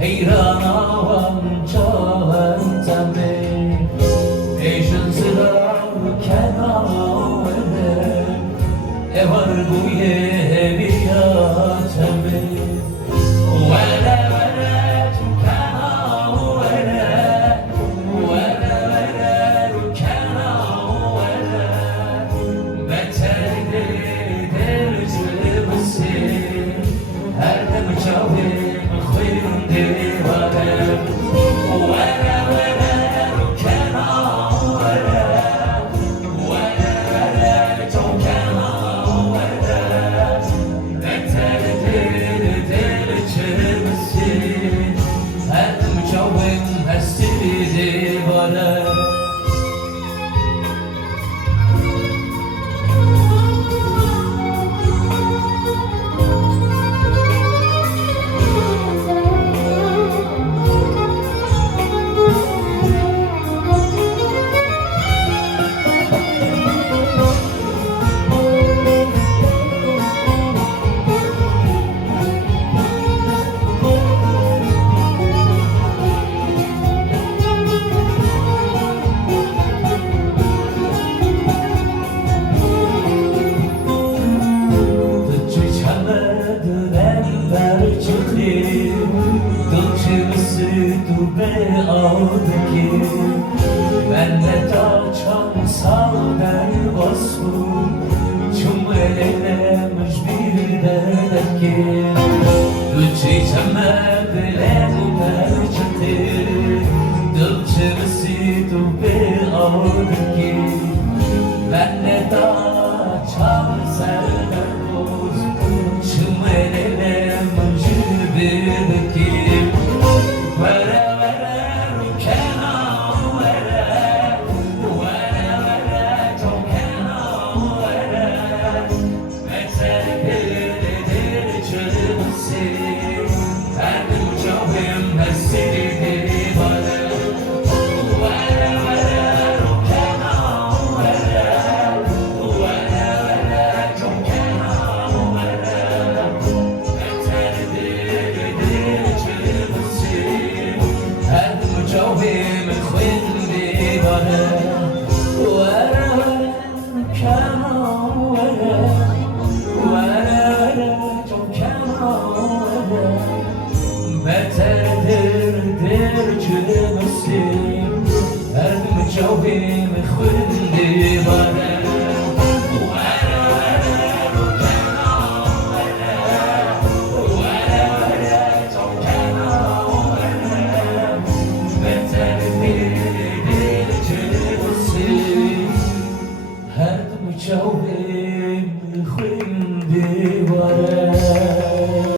حیران آوام تمه ایشان زرا کناره evar buye heviyateme vere vere rukana vere rukana vere beter delizlemesi her dem çavim khuyum divare vere vere rukana vere bende taçan sağdan basın cümlelemiş bir derki Dülçi çemedle bu perçeti Dülçemisi tübe ağdaki bende taçan sağdan basın cümlelemiş bir derki better